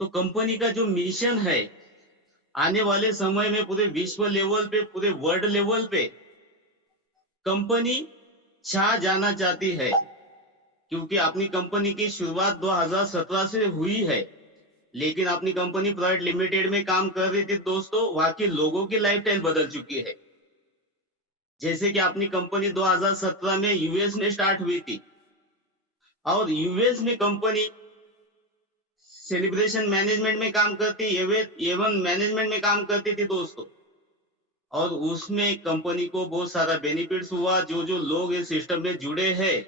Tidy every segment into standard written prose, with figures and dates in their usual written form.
तो कंपनी का जो मिशन है, आने वाले समय में पूरे विश्व लेवल पे, पूरे वर्ल्ड लेवल पे कंपनी छा जाना चाहती है। क्योंकि अपनी कंपनी की शुरुआत 2017 से हुई है, लेकिन अपनी कंपनी प्राइवेट लिमिटेड में काम कर रही थी दोस्तों, वहां के लोगों की लाइफस्टाइल बदल चुकी है। जैसे कि अपनी कंपनी 2017 में यूएस में स्टार्ट हुई थी, और यूएस में कंपनी सेलिब्रेशन मैनेजमेंट में काम करती, इवेंट मैनेजमेंट में काम करती थी दोस्तों। और उसमें कंपनी को बहुत सारा बेनिफिट्स हुआ। जो जो लोग इस सिस्टम में जुड़े हैं,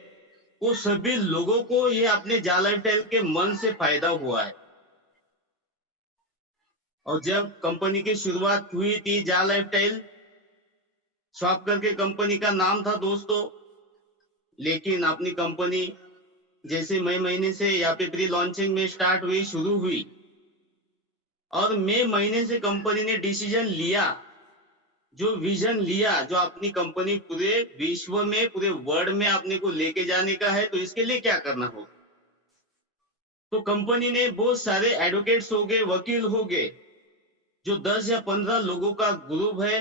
वो सभी लोगों को ये अपने जा लाइफस्टाइल के मन से फायदा हुआ है। और जब कंपनी की शुरुआत हुई थी, जा लाइफस्टाइल शॉप करके कंपनी का नाम था दोस्तों। लेकिन अपनी कंपनी जैसे मई महीने से यहाँ पे प्री लॉन्चिंग में स्टार्ट हुई, शुरू हुई, और मई महीने से कंपनी ने डिसीजन लिया, जो विजन लिया, जो अपनी कंपनी पूरे विश्व में, पूरे वर्ल्ड में अपने को लेके जाने का है, तो इसके लिए क्या करना होगा। तो कंपनी ने बहुत सारे एडवोकेट्स हो गए, वकील हो गए, जो 10 या 15 लोगों का ग्रुप है,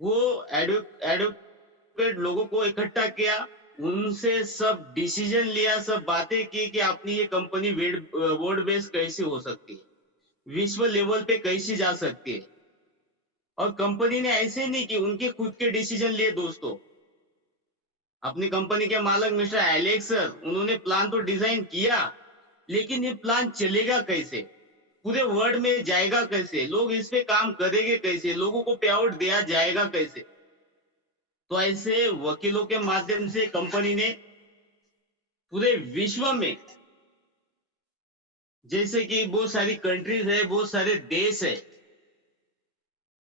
वो एडवोकेट लोगों को इकट्ठा किया, उनसे सब डिसीजन लिया, सब बातें की कि अपनी ये कंपनी वर्ल्ड बेस कैसे हो सकती है, विश्व लेवल पे कैसी जा सकती है। और कंपनी ने ऐसे नहीं कि उनके खुद के डिसीजन लिए दोस्तों। अपनी कंपनी के मालिक मिस्टर एलेक्स सर, उन्होंने प्लान तो डिजाइन किया, लेकिन ये प्लान चलेगा कैसे, पूरे वर्ल्ड में जाएगा कैसे, लोग इस पे काम करेंगे कैसे, लोगों को पे आउट दिया जाएगा कैसे। तो ऐसे वकीलों के माध्यम से कंपनी ने पूरे विश्व में, जैसे कि बहुत सारी कंट्रीज है, बहुत सारे देश है,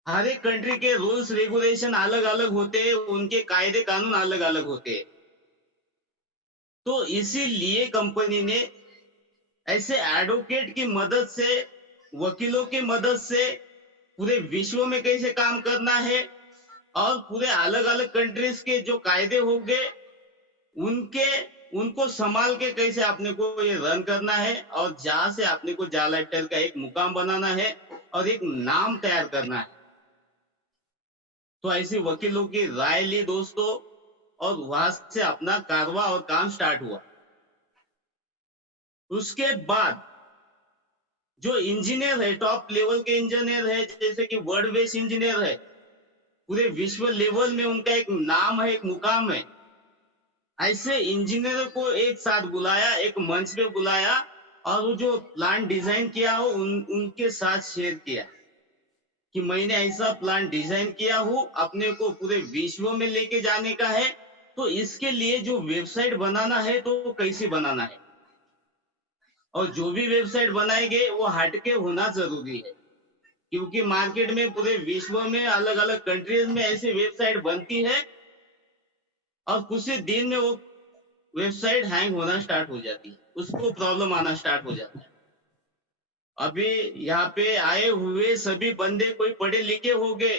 हर एक कंट्री के रूल्स रेगुलेशन अलग अलग होते हैं, उनके कायदे कानून अलग अलग होते हैं। तो इसीलिए कंपनी ने ऐसे एडवोकेट की मदद से, वकीलों की मदद से पूरे विश्व में कैसे काम करना है, और पूरे अलग अलग कंट्रीज के जो कायदे होंगे उनके उनको संभाल के कैसे अपने को ये रन करना है, और जहां से अपने को जा लाइफस्टाइल का एक मुकाम बनाना है और एक नाम तैयार करना है। तो ऐसी वकीलों की राय ली दोस्तों, और वहां से अपना कारवा और काम स्टार्ट हुआ। उसके बाद जो इंजीनियर है, टॉप लेवल के इंजीनियर है, जैसे कि वर्ल्ड बेस इंजीनियर है, पूरे विश्व लेवल में उनका एक नाम है, एक मुकाम है, ऐसे इंजीनियर को एक साथ बुलाया, एक मंच पे बुलाया, और वो जो प्लान डिजाइन किया हो उनके साथ शेयर किया कि मैंने ऐसा प्लान डिजाइन किया हूं, अपने को पूरे विश्व में लेके जाने का है। तो इसके लिए जो वेबसाइट बनाना है, तो कैसे बनाना है, और जो भी वेबसाइट बनाएंगे वो हटके होना जरूरी है। क्योंकि मार्केट में पूरे विश्व में अलग अलग कंट्रीज में ऐसी वेबसाइट बनती है, और कुछ ही दिन में वो वेबसाइट हैंग होना स्टार्ट हो जाती है, उसको प्रॉब्लम आना स्टार्ट हो जाता है। अभी यहाँ पे आए हुए सभी बंदे कोई पढ़े लिखे होंगे,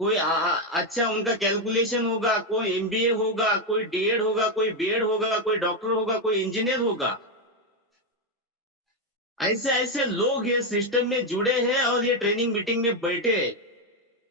कोई अच्छा उनका कैलकुलेशन होगा, कोई एमबीए होगा, कोई डीएड होगा, कोई बीएड होगा, कोई डॉक्टर होगा, कोई इंजीनियर होगा। ऐसे ऐसे लोग ये सिस्टम में जुड़े हैं और ये ट्रेनिंग मीटिंग में बैठे हैं।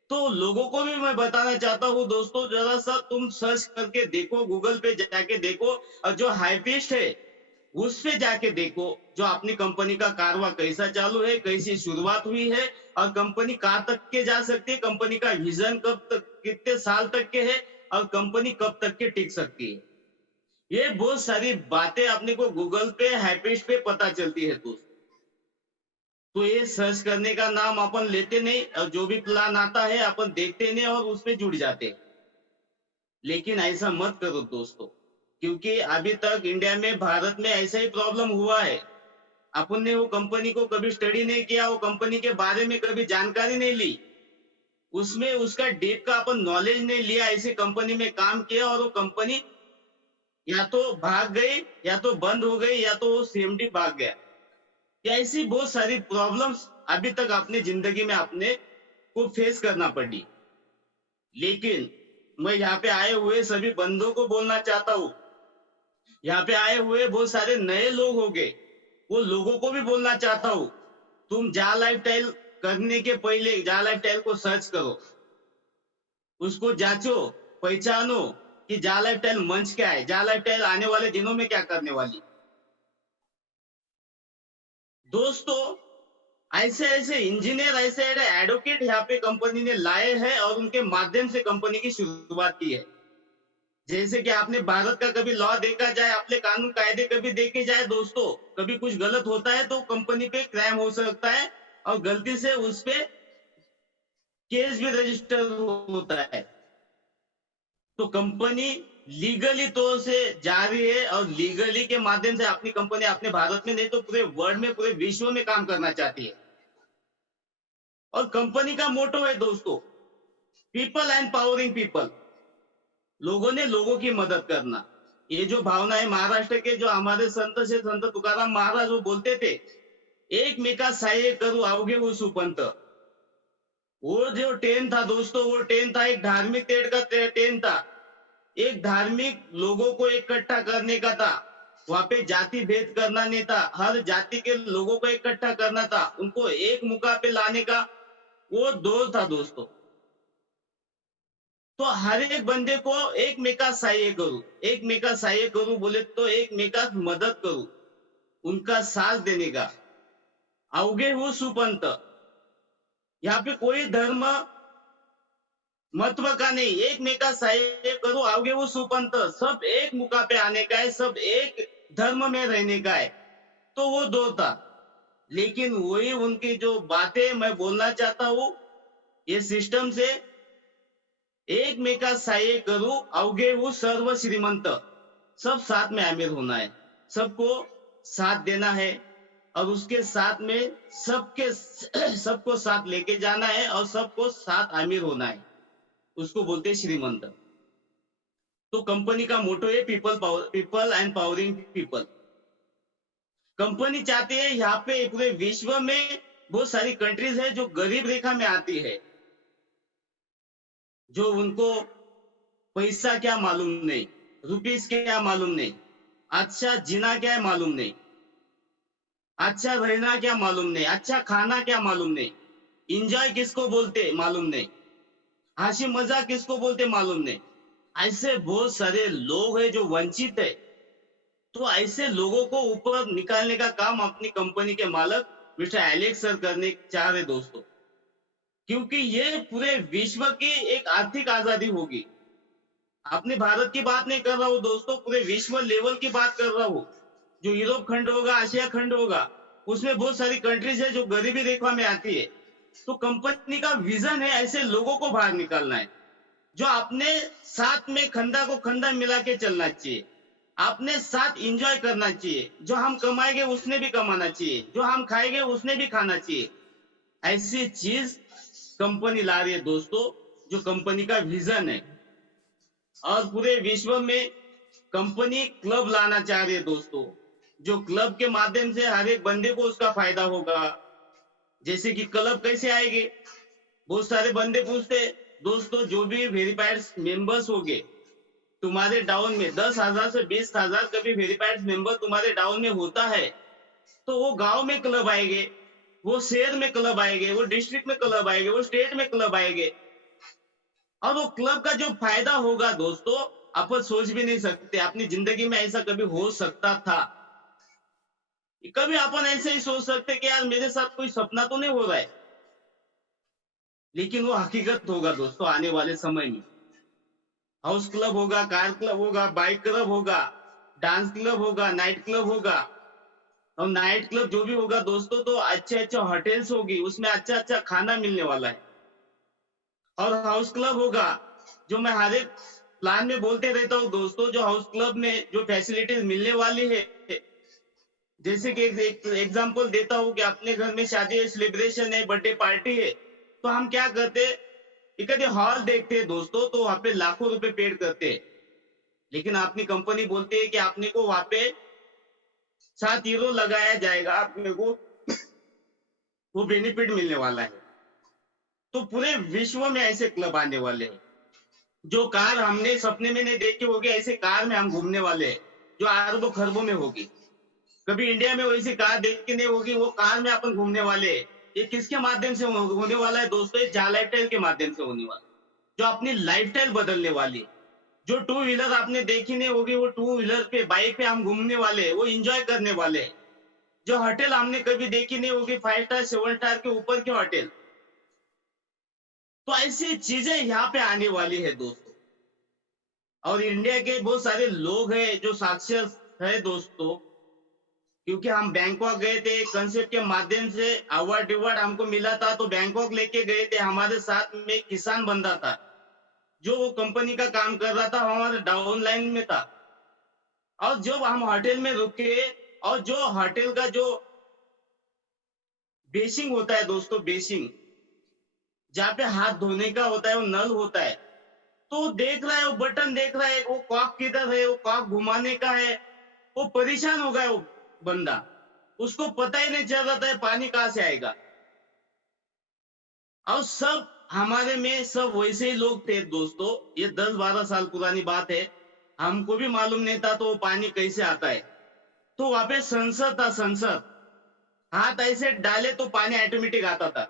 तो लोगों को भी मैं बताना चाहता हूँ दोस्तों, जरा सा तुम सर्च करके देखो, गूगल पे जाके देखो, और जो हाइपिस्ट है उस पे जाके देखो, जो अपनी कंपनी का कारवा कैसा चालू है, कैसी शुरुआत हुई है, और कंपनी कहाँ तक के जा सकती है, कंपनी का विजन कब तक, कितने साल तक के है, और कंपनी कब तक के टिक सकती है। ये बहुत सारी बातें अपने को गूगल पे, हाइपिस्ट पे पता चलती है दोस्तों। तो ये सर्च करने का नाम अपन लेते नहीं, और जो भी प्लान आता है अपन देखते नहीं और उसमें जुड़ जाते। लेकिन ऐसा मत करो दोस्तों, क्योंकि अभी तक इंडिया में, भारत में ऐसा ही प्रॉब्लम हुआ है। अपन ने वो कंपनी को कभी स्टडी नहीं किया, वो कंपनी के बारे में कभी जानकारी नहीं ली, उसमें उसका डीप का अपन नॉलेज नहीं लिया, ऐसी कंपनी में काम किया, और वो कंपनी या तो भाग गई, या तो बंद हो गई, या तो वो सीएमडी भाग गया। ऐसी बहुत सारी प्रॉब्लम्स अभी तक अपनी जिंदगी में अपने को फेस करना पड़ी। लेकिन मैं यहाँ पे आए हुए सभी बंदों को बोलना चाहता हूँ, यहाँ पे आए हुए बहुत सारे नए लोग हो गए, वो लोगों को भी बोलना चाहता हूँ तुम जा लाइफस्टाइल करने के पहले जा लाइफस्टाइल को सर्च करो, उसको जांचो, पहचानो कि जा लाइफस्टाइल मंच क्या है, जा लाइफस्टाइल आने वाले दिनों में क्या करने वाली। दोस्तों ऐसे ऐसे इंजीनियर, ऐसे ऐसे एडवोकेट यहाँ पे कंपनी ने लाए हैं और उनके माध्यम से कंपनी की शुरुआत की है। जैसे कि आपने भारत का कभी लॉ देखा जाए, अपने कानून कायदे कभी देखे जाए दोस्तों, कभी कुछ गलत होता है तो कंपनी पे क्राइम हो सकता है और गलती से उस पे केस भी रजिस्टर होता है। तो कंपनी लीगली तौर से जा रही है और लीगली के माध्यम से अपनी कंपनी अपने भारत में नहीं तो पूरे वर्ल्ड में, पूरे विश्व में काम करना चाहती है। और कंपनी का मोटो है दोस्तों, पीपल एंड पावरिंग पीपल, लोगों ने लोगों की मदद करना। ये जो भावना है, महाराष्ट्र के जो हमारे संत से संत तुकाराम महाराज वो बोलते थे, एकमेका सहाय्य करू अवघे वो सुपंत। वो जो ट्रेन था दोस्तों, वो ट्रेन था एक धार्मिक ट्रेन था, एक धार्मिक लोगों को इकट्ठा करने का था। वहां पे जाति भेद करना नहीं था, हर जाति के लोगों को इकट्ठा करना था, उनको एक मुका पे लाने का वो दौर था दोस्तों। तो हर एक बंदे को एक मेका सहाय्य करूं, एक मेका सहाय्य करूं बोले तो एक मेका मदद करूं, उनका साथ देने का। अवघे हो सुपंत, यहाँ पे कोई धर्म महत्व का नहीं, एक मेका सहाय्य करो अवघे वो सुपंत, सब एक मुका पे आने का है, सब एक धर्म में रहने का है। तो वो दो था, लेकिन वही उनकी जो बातें मैं बोलना चाहता हूं, ये सिस्टम से एक मेका सहाय्य करू अवघे वो सर्व श्रीमंत, सब साथ में अमीर होना है, सबको साथ देना है और उसके साथ में सबको साथ लेके जाना है और सबको साथ अमीर होना है, उसको बोलते हैं श्रीमंत। तो कंपनी का मोटो है people and powering people. Company चाहती है यहाँ पे पूरे विश्व में बहुत सारी कंट्रीज है जो गरीब रेखा में आती है, जो उनको पैसा क्या मालूम नहीं, रुपीस क्या मालूम नहीं, अच्छा जीना क्या है मालूम नहीं, अच्छा रहना क्या मालूम नहीं, अच्छा खाना क्या मालूम नहीं, इंजॉय किसको बोलते मालूम नहीं, हंसी मजाक किसको बोलते मालूम नहीं। ऐसे बहुत सारे लोग हैं जो वंचित है। तो ऐसे लोगों को ऊपर निकालने का काम अपनी कंपनी के मालिक मिस्टर एलेक्स सर करने चाह रहे दोस्तों, क्योंकि ये पूरे विश्व की एक आर्थिक आजादी होगी। अपने भारत की बात नहीं कर रहा हूँ दोस्तों, पूरे विश्व लेवल की बात कर रहा हूँ। जो यूरोप खंड होगा, एशिया खंड होगा, उसमें बहुत सारी कंट्रीज है जो गरीबी रेखा में आती है। तो कंपनी का विजन है ऐसे लोगों को बाहर निकालना है, जो अपने साथ में खंदा को खंदा मिला के चलना चाहिए, अपने साथ एंजॉय करना चाहिए, जो हम कमाएंगे उसने भी कमाना चाहिए, जो हम खाएंगे उसने भी खाना चाहिए। ऐसी चीज कंपनी ला रही है दोस्तों, जो कंपनी का विजन है। और पूरे विश्व में कंपनी क्लब लाना चाह रही है दोस्तों, जो क्लब के माध्यम से हर एक बंदे को उसका फायदा होगा। जैसे कि क्लब कैसे आएंगे, बहुत सारे बंदे पूछते दोस्तों, जो भी वेरीफाइड मेंबर्स होंगे तुम्हारे डाउन में 10,000 से 20,000 कभी वेरीफाइड मेंबर तुम्हारे डाउन में होता है, तो वो गांव में क्लब आएंगे, वो शहर में क्लब आएंगे, वो डिस्ट्रिक्ट में क्लब आएंगे, वो स्टेट में क्लब आएंगे। और वो क्लब का जो फायदा होगा दोस्तों, आप सोच भी नहीं सकते अपनी जिंदगी में ऐसा कभी हो सकता था। कभी अपन ऐसे ही सोच सकते कि यार मेरे साथ कोई सपना तो नहीं हो रहा है, लेकिन वो हकीकत होगा दोस्तों आने वाले समय में। हाउस क्लब होगा, कार क्लब होगा, बाइक क्लब होगा, डांस क्लब होगा, नाइट क्लब होगा। और नाइट क्लब जो भी होगा दोस्तों, तो अच्छे अच्छे होटल्स होगी, उसमें अच्छा अच्छा खाना मिलने वाला है। और हाउस क्लब होगा, जो मैं हर एक प्लान में बोलते रहता हूँ दोस्तों, जो हाउस क्लब में जो फैसिलिटीज मिलने वाली है, जैसे कि एक एग्जांपल देता हूँ कि अपने घर में शादी है, सेलिब्रेशन है, बर्थडे पार्टी है, तो हम क्या करते, एक हॉल देखते हैं दोस्तों, तो वहां पे लाखों रुपए पेड करते हैं। लेकिन अपनी कंपनी बोलती है कि आपने को वहां पे 7 यूरो लगाया जाएगा, आपने को वो बेनिफिट मिलने वाला है। तो पूरे विश्व में ऐसे क्लब आने वाले हैं। जो कार हमने सपने में नहीं देखी होगी, ऐसे कार में हम घूमने वाले हैं, जो अरबों खरबों में होगी। कभी इंडिया में वैसी कार देखी नहीं होगी, वो कार में अपन घूमने वाले हैं। ये किसके माध्यम से होने वाला है दोस्तों? ये जा लाइफस्टाइल के माध्यम से होने वाला, जो अपनी लाइफस्टाइल बदलने वाली है। जो टू व्हीलर आपने देखी नहीं होगी, वो टू व्हीलर पे, बाइक पे हम घूमने वाले हैं, वो एंजॉय करने वाले हैं। जो होटल हमने कभी देखी नहीं होगी, 5 स्टार 7 स्टार के ऊपर के होटल, तो ऐसी चीजें यहाँ पे आने वाली है दोस्तों। और इंडिया के बहुत सारे लोग हैं जो साक्षर है दोस्तों, क्योंकि हम बैंकॉक गए थे, कंसेप्ट के माध्यम से अवार्ड हमको मिला था, तो बैंकॉक लेके गए थे। हमारे साथ में एक किसान बंदा था, जो वो कंपनी का काम कर रहा था, हमारे डाउन लाइन में था। और जब हम होटल में रुके, और जो होटल का जो बेसिंग होता है दोस्तों, बेसिंग जहाँ पे हाथ धोने का होता है, वो नल होता है, तो देख रहा है, वो बटन देख रहा है, वो कॉक किधर है, वो कॉक घुमाने का है। वो परेशान हो गया वो बंदा, उसको पता ही नहीं चल रहा था पानी कहाँ से आएगा। और सब हमारे में सब वैसे ही लोग थे दोस्तों। ये 10-12 साल पुरानी बात है, हमको भी मालूम नहीं था तो वो पानी कैसे आता है। तो वहां पे सेंसर था, सेंसर, हाथ ऐसे डाले तो पानी ऑटोमेटिक आता था।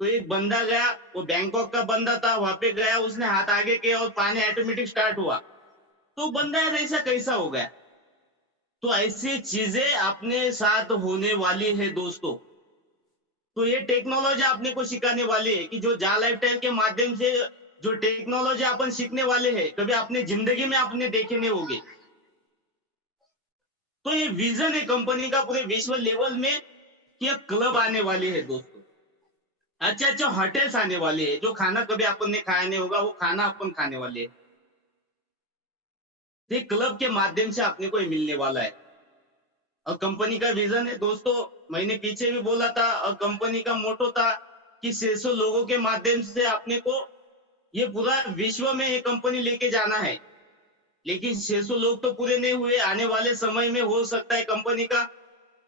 तो एक बंदा गया, वो बैंकॉक का बंदा था, वहां पे गया, उसने हाथ आगे किया और पानी ऑटोमेटिक स्टार्ट हुआ। तो बंदा यार ऐसा कैसा हो गया? तो ऐसी चीजें अपने साथ होने वाली है दोस्तों। तो ये टेक्नोलॉजी आपने को सिखाने वाली है कि जो जा लाइफस्टाइल के माध्यम से जो टेक्नोलॉजी अपन सीखने वाले हैं, कभी अपने जिंदगी में आपने देखे नहीं होंगे। तो ये विजन है कंपनी का पूरे विश्व लेवल में कि एक क्लब आने वाली है दोस्तों। अच्छे अच्छे होटल्स आने वाले हैं, जो खाना कभी अपन ने खाया नहीं होगा, वो खाना अपन खाने वाले हैं। तो क्लब के माध्यम से अपने को ये मिलने वाला है। और कंपनी का विजन है दोस्तों, मैंने पीछे भी बोला था, और कंपनी का मोटो था कि 600 लोगों के माध्यम से अपने को ये पूरा विश्व में ये कंपनी लेके जाना है। लेकिन 600 लोग तो पूरे नहीं हुए, आने वाले समय में हो सकता है कंपनी का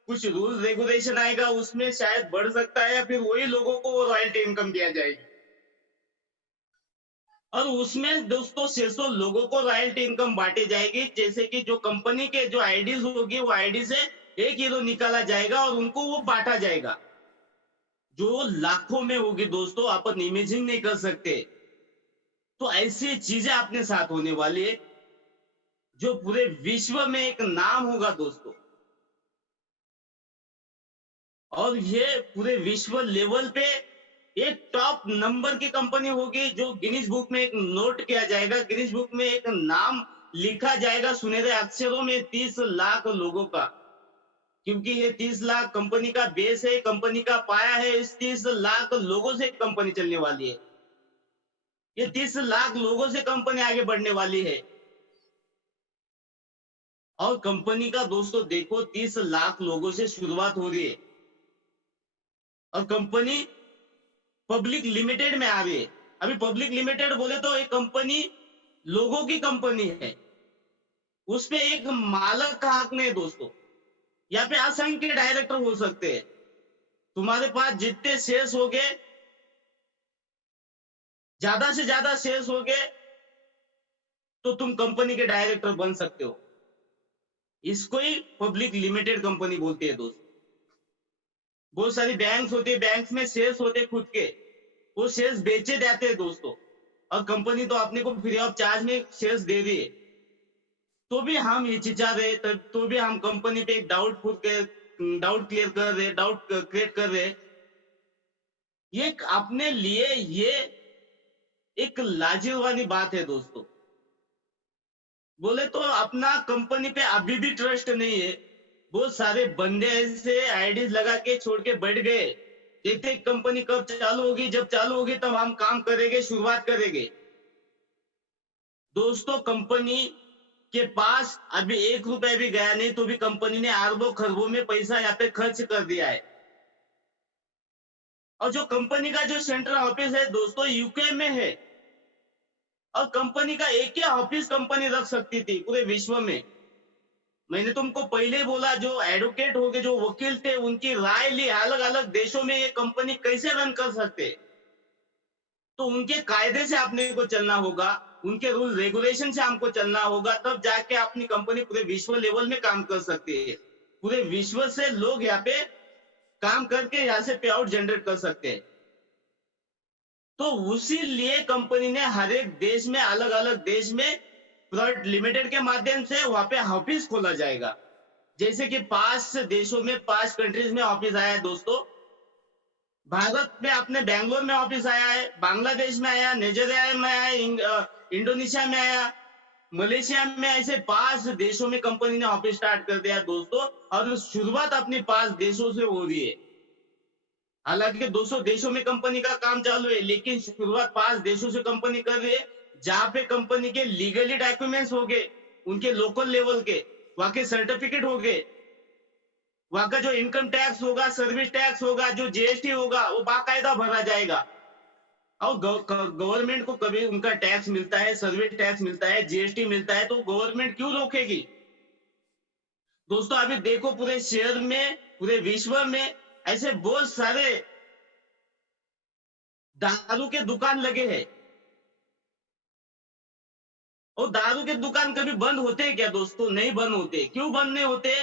कुछ रूल रेगुलेशन आएगा, उसमें शायद बढ़ सकता है, या फिर वही लोगों को वो रॉयल्टी इनकम दिया जाएगी। और उसमें दोस्तों 600 लोगों को रॉयल्टी इनकम बांटी जाएगी, जैसे कि जो कंपनी के जो आईडीज होगी, वो आईडी से 1 हीरो निकाला जाएगा और उनको वो बांटा जाएगा, जो लाखों में होगी दोस्तों, अपन इमेजिन नहीं कर सकते। तो ऐसी चीजें अपने साथ होने वाली है, जो पूरे विश्व में एक नाम होगा दोस्तों। और ये पूरे विश्व लेवल पे एक टॉप नंबर की कंपनी होगी, जो गिनीज बुक में एक नोट किया जाएगा, गिनीज बुक में एक नाम लिखा जाएगा सुनहरे अक्षरों में 30 लाख लोगों का। क्योंकि ये 30 लाख कंपनी का बेस है, कंपनी का पाया है। इस 30 लाख लोगों से कंपनी चलने वाली है, ये 30 लाख लोगों से कंपनी आगे बढ़ने वाली है। और कंपनी का दोस्तों देखो, 30 लाख लोगों से शुरुआत हो रही है, और कंपनी पब्लिक लिमिटेड में आ रही है। अभी पब्लिक लिमिटेड बोले तो एक कंपनी लोगों की कंपनी है, उस पे एक मालक का हक नहीं दोस्तों। यहाँ पे असंख्य डायरेक्टर हो सकते हैं, तुम्हारे पास जितने शेयर्स हो गए, ज्यादा से ज्यादा शेयर्स हो गए, तो तुम कंपनी के डायरेक्टर बन सकते हो। इसको ही पब्लिक लिमिटेड कंपनी बोलती है दोस्तों। बहुत सारी बैंक्स होती है, बैंक्स में शेयर्स होते हैं खुद के, वो शेयर्स बेचे जाते हैं दोस्तों, और कंपनी तो अपने को फ्री ऑफ चार्ज में शेयर्स दे रही है। तो भी हम हिचकिचा रहे, तो भी हम कंपनी पे एक डाउट डाउट क्लियर कर रहे, डाउट क्रिएट कर रहे। ये अपने लिए ये एक लाजिरवानी वाली बात है दोस्तों। बोले तो अपना कंपनी पे अभी भी ट्रस्ट नहीं है। बहुत सारे बंदे ऐसे आईडीज लगा के छोड़ के बैठ गए, देखते कंपनी कब चालू होगी, जब चालू होगी तब हम काम करेंगे, शुरुआत करेंगे। दोस्तों कंपनी के पास अभी 1 रुपया भी गया नहीं, तो भी कंपनी ने अरबों खरबों में पैसा यहाँ पे खर्च कर दिया है। और जो कंपनी का जो सेंट्रल ऑफिस है दोस्तों, यूके में है, और कंपनी का एक ही ऑफिस कंपनी रख सकती थी पूरे विश्व में। मैंने तुमको पहले बोला, जो एडवोकेट हो गए, जो वकील थे, उनकी राय ली, अलग अलग देशों में ये कंपनी कैसे रन कर सकते, तो उनके कायदे से अपने को चलना होगा, उनके रूल रेगुलेशन से हमको चलना होगा, तब जाके अपनी कंपनी पूरे विश्व लेवल में काम कर सकती है। पूरे विश्व से लोग यहाँ पे काम करके यहाँ से पे आउट जनरेट कर सकते हैं। तो उसी लिए कंपनी ने हर एक देश में, अलग अलग देश में प्राइवेट लिमिटेड के माध्यम से वहां पे ऑफिस खोला जाएगा। जैसे कि 5 देशों में, 5 कंट्रीज में ऑफिस आया है दोस्तों। भारत में अपने बैंगलोर में ऑफिस आया है, बांग्लादेश में आया, नाइजीरिया में आया, इंडोनेशिया में आया, मलेशिया में, ऐसे 5 देशों में कंपनी ने ऑफिस स्टार्ट कर दिया दोस्तों। और शुरुआत अपनी 5 देशों से हो रही है। हालांकि 200 देशों में कंपनी का काम चालू है, लेकिन शुरुआत 5 देशों से कंपनी कर रही है, जहां पे कंपनी के लीगली डॉक्यूमेंट्स हो गए, उनके लोकल लेवल के, वहां के सर्टिफिकेट हो गए, वहां का जो इनकम टैक्स होगा, सर्विस टैक्स होगा, जो जीएसटी होगा, वो बाकायदा भरा जाएगा। और गवर्नमेंट को कभी उनका टैक्स मिलता है, सर्विस टैक्स मिलता है, जीएसटी मिलता है, तो गवर्नमेंट क्यों रोकेगी दोस्तों? अभी देखो पूरे शहर में, पूरे विश्व में ऐसे बहुत सारे दारू के दुकान लगे हैं। और दारू के दुकान कभी बंद होते हैं क्या दोस्तों? नहीं बंद होते। क्यों बंद नहीं होते?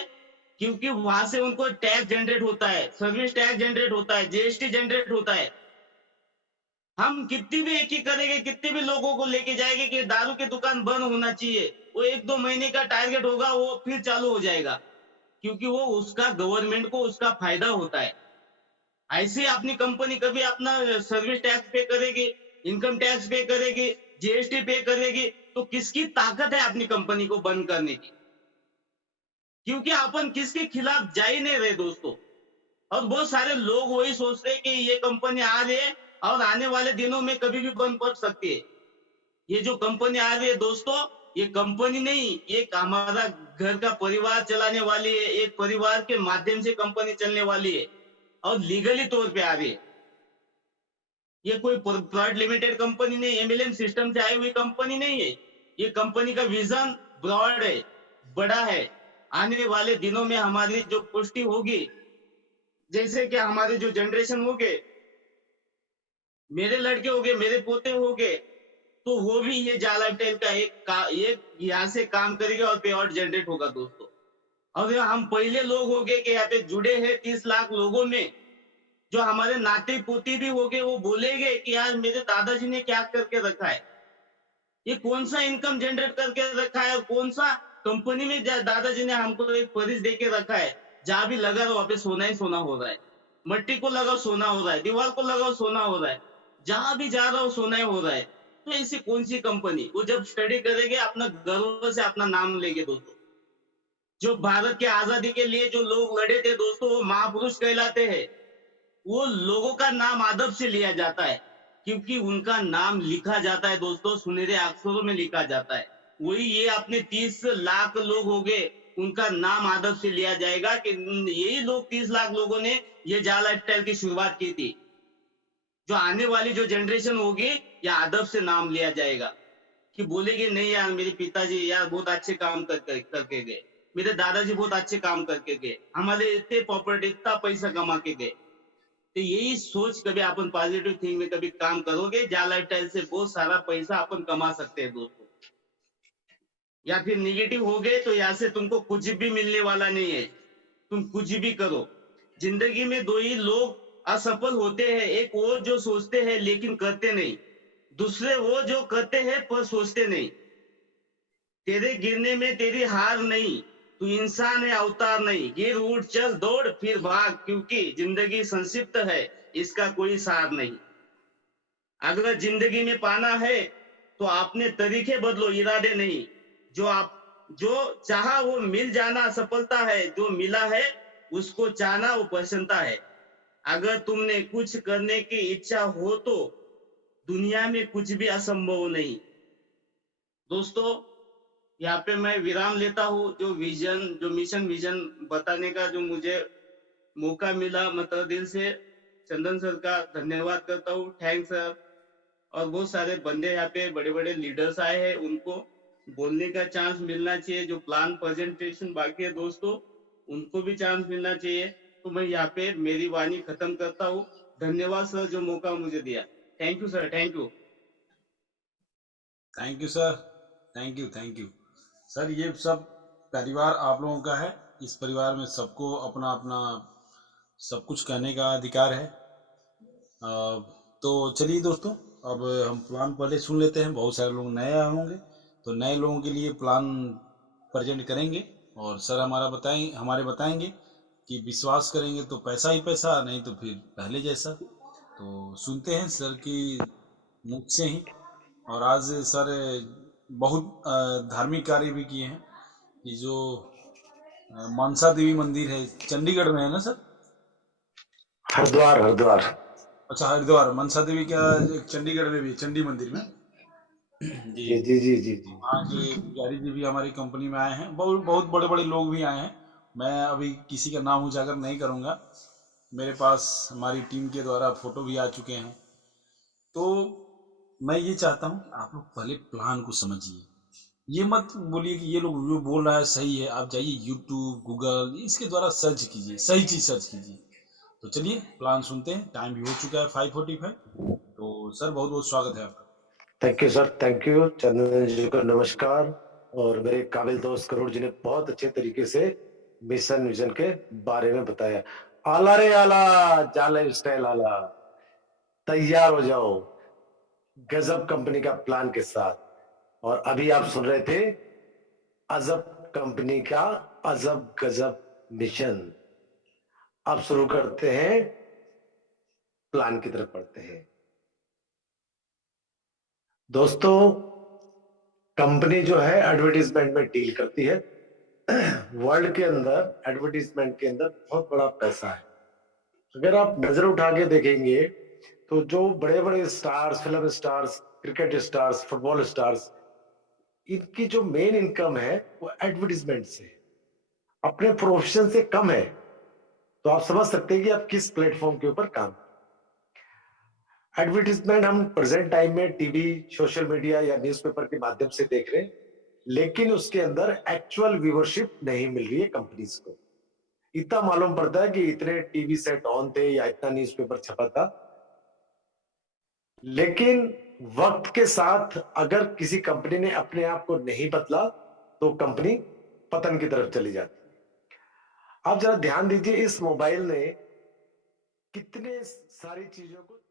क्योंकि वहां से उनको टैक्स जनरेट होता है, सर्विस टैक्स जनरेट होता है, जीएसटी जनरेट होता है। हम कितनी भी एक ही करेंगे, कितने भी लोगों को लेके जाएंगे कि दारू की दुकान बंद होना चाहिए, वो 1-2 महीने का टारगेट होगा, वो फिर चालू हो जाएगा, क्योंकि वो उसका गवर्नमेंट को उसका फायदा होता है। ऐसे अपनी कंपनी कभी अपना सर्विस टैक्स पे करेगी, इनकम टैक्स पे करेगी, जीएसटी पे करेगी, तो किसकी ताकत है अपनी कंपनी को बंद करने की? क्योंकि अपन किसके खिलाफ जा ही नहीं रहे दोस्तों। और बहुत सारे लोग वही सोचते हैं कि ये कंपनी आ रही है और आने वाले दिनों में कभी भी बंद पड़ सकती है। ये जो कंपनी आ रही है दोस्तों, ये कंपनी नहीं, ये हमारा घर का परिवार चलाने वाली है, एक परिवार के माध्यम से कंपनी चलने वाली है और लीगली तौर पे आ रही है। ये कोई प्राइवेट लिमिटेड कंपनी नहीं, एमएलएम सिस्टम से आई हुई कंपनी नहीं है। ये कंपनी का विजन ब्रॉड है, बड़ा है। आने वाले दिनों में हमारी जो पुष्टि होगी, जैसे कि हमारे जो जनरेशन हो गए, मेरे लड़के हो गए, मेरे पोते हो गए, तो वो भी ये जा लाइफस्टाइल का एक यहाँ से काम करेगा और पे आउट जनरेट होगा दोस्तों। और हम पहले लोग हो गए कि यहाँ पे जुड़े हैं 30 लाख लोगों में, जो हमारे नाते पोते भी हो गए, वो बोलेंगे कि यार मेरे दादाजी ने क्या करके रखा है, ये कौन सा इनकम जनरेट करके रखा है, और कौन सा कंपनी में दादाजी ने हमको एक परिस दे के रखा है, जहां भी लगा वहां पे सोना ही सोना हो रहा है, मट्टी को लगाओ सोना हो रहा है, दीवार को लगाओ सोना हो रहा है, जहां भी जा रहा हो सोना ही हो रहा है। तो ऐसी कौन सी कंपनी? वो जब स्टडी करेंगे अपना गर्व से अपना नाम लेंगे दोस्तों। जो भारत की आजादी के लिए जो लोग लड़े थे दोस्तों, वो महापुरुष कहलाते हैं। वो लोगों का नाम अदब से लिया जाता है, क्योंकि उनका नाम लिखा जाता है दोस्तों, सुनहरे अक्षरों में लिखा जाता है। वही ये अपने 30 लाख लोग हो गए, उनका नाम अदब से लिया जाएगा कि यही लोग 30 लाख लोगों ने ये जा लाइफस्टाइल की शुरुआत की थी। जो आने वाली जो जनरेशन होगी, या अदब से नाम लिया जाएगा कि बोलेंगे नहीं यार मेरे पिताजी यार बहुत अच्छे काम करके गए, मेरे दादाजी बहुत अच्छे काम करके गए, हमारे इतने प्रॉपर्टी, इतना पैसा कमा के गए। तो यही सोच कभी अपन पॉजिटिव थिंक में कभी काम करोगे, जा लाइफस्टाइल से बहुत सारा पैसा अपन कमा सकते हैं दोस्तों। या फिर निगेटिव हो गए तो यहाँ से तुमको कुछ भी मिलने वाला नहीं है, तुम कुछ भी करो। जिंदगी में 2 ही लोग असफल होते हैं, एक वो जो सोचते हैं लेकिन करते नहीं, दूसरे वो जो करते हैं पर सोचते नहीं। तेरे गिरने में तेरी हार नहीं, तू इंसान है अवतार नहीं, गिर उठ चल दौड़ फिर भाग, क्योंकि जिंदगी संक्षिप्त है, इसका कोई सार नहीं। अगर जिंदगी में पाना है तो अपने तरीके बदलो, इरादे नहीं। जो चाहा वो मिल जाना सफलता है, जो मिला है उसको चाहना वो प्रसन्नता है। अगर तुमने कुछ करने की इच्छा हो तो दुनिया में कुछ भी असंभव नहीं। दोस्तों यहाँ पे मैं विराम लेता हूँ। जो मिशन विजन बताने का जो मुझे मौका मिला, मैं तहे दिल से चंदन सर का धन्यवाद करता हूँ। Thanks sir. और बहुत सारे बंदे यहाँ पे बड़े बड़े लीडर्स आए हैं, उनको बोलने का चांस मिलना चाहिए। जो प्लान प्रेजेंटेशन बाकी है दोस्तों, उनको भी चांस मिलना चाहिए। तो मैं यहाँ पे मेरी वाणी खत्म करता हूँ। धन्यवाद सर जो मौका मुझे दिया। Thank you sir, thank you. Thank you sir, thank you sir. ये सब परिवार आप लोगों का है, इस परिवार में सबको अपना अपना सब कुछ कहने का अधिकार है। तो चलिए दोस्तों, अब हम प्लान पहले सुन लेते हैं। बहुत सारे लोग नए आए होंगे, तो नए लोगों के लिए प्लान प्रेजेंट करेंगे और सर हमारे बताएंगे कि विश्वास करेंगे तो पैसा ही पैसा, नहीं तो फिर पहले जैसा। तो सुनते हैं सर की मुख से ही। और आज सर बहुत धार्मिक कार्य भी किए हैं। ये जो मनसा देवी मंदिर है चंडीगढ़ में है ना सर? हरिद्वार हरिद्वार। अच्छा, हरिद्वार मनसा देवी का एक चंडीगढ़ में भी है, चंडी मंदिर में। जी। जी जी जी जी जी। वहाँ के पुजारी जी भी हमारी कंपनी में आए हैं, बहुत बहुत बड़े बड़े लोग भी आए हैं। मैं अभी किसी का नाम उजागर नहीं करूँगा। मेरे पास हमारी टीम के द्वारा फोटो भी आ चुके हैं। तो मैं ये चाहता हूँ आप लोग पहले प्लान को समझिए। ये मत बोलिए कि ये लोग जो बोल रहा है सही है। आप जाइए यूट्यूब गूगल इसके द्वारा सर्च कीजिए, सही चीज सर्च कीजिए। तो चलिए प्लान सुनते हैं। टाइम भी हो चुका है 5:45। तो सर बहुत बहुत स्वागत है आपका। Thank you sir, thank you. Chandan ji को नमस्कार। और मेरे काबिल दोस्त करोड़ जी ने बहुत अच्छे तरीके से मिशन विजन के बारे में बताया। आला रे आला, जाला स्टाइल आला, तैयार हो जाओ गजब कंपनी का प्लान के साथ। और अभी आप सुन रहे थे अजब कंपनी का अजब गजब मिशन। अब शुरू करते हैं, प्लान की तरफ बढ़ते हैं। दोस्तों, कंपनी जो है एडवर्टीजमेंट में डील करती है। वर्ल्ड के अंदर एडवर्टीजमेंट के अंदर बहुत बड़ा पैसा है। अगर आप नजर उठा के देखेंगे तो जो बड़े बड़े stars, film stars, cricket stars, football stars, इनकी जो मेन इनकम है वो एडवर्टीजमेंट से, अपने प्रोफेशन से कम है। तो आप समझ सकते हैं कि आप किस प्लेटफॉर्म के ऊपर काम। एडवर्टीजमेंट हम प्रेजेंट टाइम में टीवी, सोशल मीडिया या न्यूज़पेपर के माध्यम से देख रहे हैं, लेकिन उसके अंदर एक्चुअल व्यूवरशिप नहीं मिल रही है कंपनीज को। इतना मालूम पड़ता है कि इतने टीवी सेट ऑन थे या इतना न्यूज़पेपर छपा था, लेकिन वक्त के साथ अगर किसी कंपनी ने अपने आप को नहीं बदला तो कंपनी पतन की तरफ चली जाती है। आप जरा ध्यान दीजिए, इस मोबाइल ने कितने सारी चीजों को